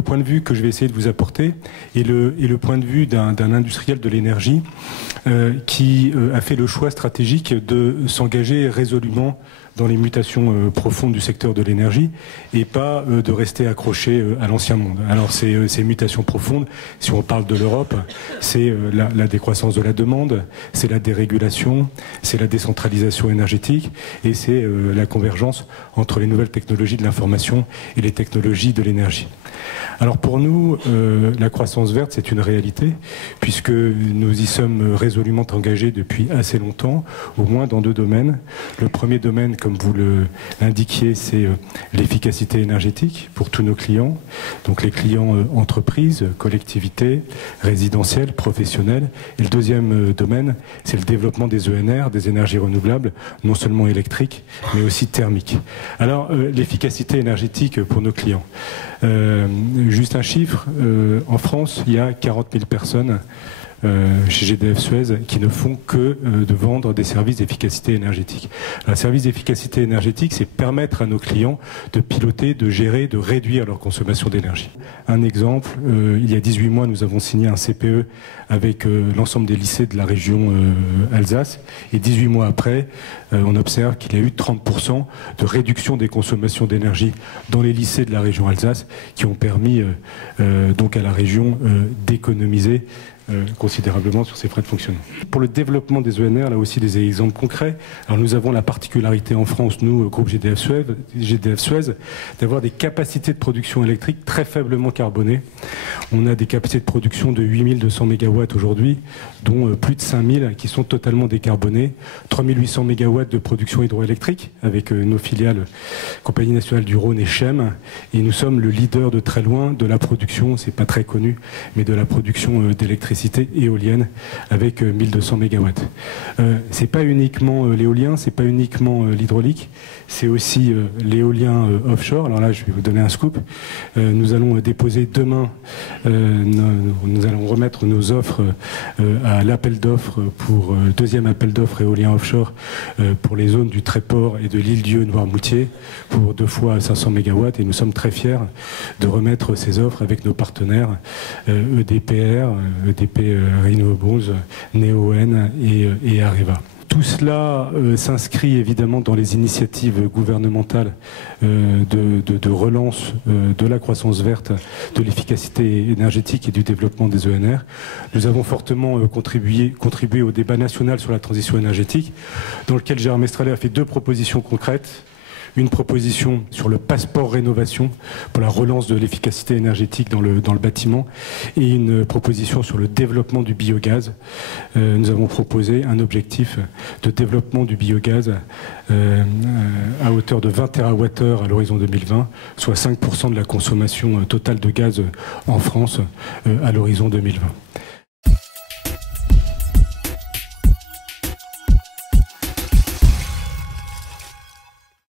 le point de vue que je vais essayer de vous apporter est le point de vue d'un industriel de l'énergie qui a fait le choix stratégique de s'engager résolument dans les mutations profondes du secteur de l'énergie et pas de rester accroché à l'ancien monde. Alors ces mutations profondes, si on parle de l'Europe, c'est la décroissance de la demande, c'est la dérégulation, c'est la décentralisation énergétique et c'est la convergence entre les nouvelles technologies de l'information et les technologies de l'énergie. Alors pour nous, la croissance verte, c'est une réalité, puisque nous y sommes résolument engagés depuis assez longtemps, au moins dans deux domaines. Le premier domaine, comme vous l'indiquiez, c'est l'efficacité énergétique pour tous nos clients, donc les clients entreprises, collectivités, résidentielles, professionnelles. Et le deuxième domaine, c'est le développement des ENR, des énergies renouvelables, non seulement électriques, mais aussi thermiques. Alors, l'efficacité énergétique pour nos clients. Juste un chiffre, en France, il y a 40 000 personnes chez GDF Suez qui ne font que de vendre des services d'efficacité énergétique. Un service d'efficacité énergétique, c'est permettre à nos clients de piloter, de gérer, de réduire leur consommation d'énergie. Un exemple, il y a 18 mois, nous avons signé un CPE avec l'ensemble des lycées de la région Alsace et 18 mois après, on observe qu'il y a eu 30% de réduction des consommations d'énergie dans les lycées de la région Alsace qui ont permis donc à la région d'économiser considérablement sur ses frais de fonctionnement. Pour le développement des ENR, là aussi des exemples concrets. Alors nous avons la particularité en France, nous, groupe GDF Suez, d'avoir des capacités de production électrique très faiblement carbonées. On a des capacités de production de 8200 MW aujourd'hui, dont plus de 5000 qui sont totalement décarbonés. 3800 MW de production hydroélectrique avec nos filiales Compagnie nationale du Rhône et Chem. Et nous sommes le leader de très loin de la production, c'est pas très connu, mais de la production d'électricité éolienne avec 1200 MW. C'est pas uniquement l'éolien, c'est pas uniquement l'hydraulique, c'est aussi l'éolien offshore. Alors là, je vais vous donner un scoop. Nous allons déposer demain, nous allons remettre nos offres à l'appel d'offres pour deuxième appel d'offres éolien offshore pour les zones du Tréport et de l'Île-Dieu Noirmoutier pour 2 fois 500 MW et nous sommes très fiers de remettre ces offres avec nos partenaires EDPR, EDP Renewables, Neoen et Areva. Tout cela s'inscrit évidemment dans les initiatives gouvernementales de relance de la croissance verte, de l'efficacité énergétique et du développement des ENR. Nous avons fortement contribué au débat national sur la transition énergétique, dans lequel Gérard Mestrallet a fait 2 propositions concrètes. Une proposition sur le passeport rénovation pour la relance de l'efficacité énergétique dans le bâtiment et une proposition sur le développement du biogaz. Nous avons proposé un objectif de développement du biogaz à hauteur de 20 TWh à l'horizon 2020, soit 5% de la consommation totale de gaz en France à l'horizon 2020.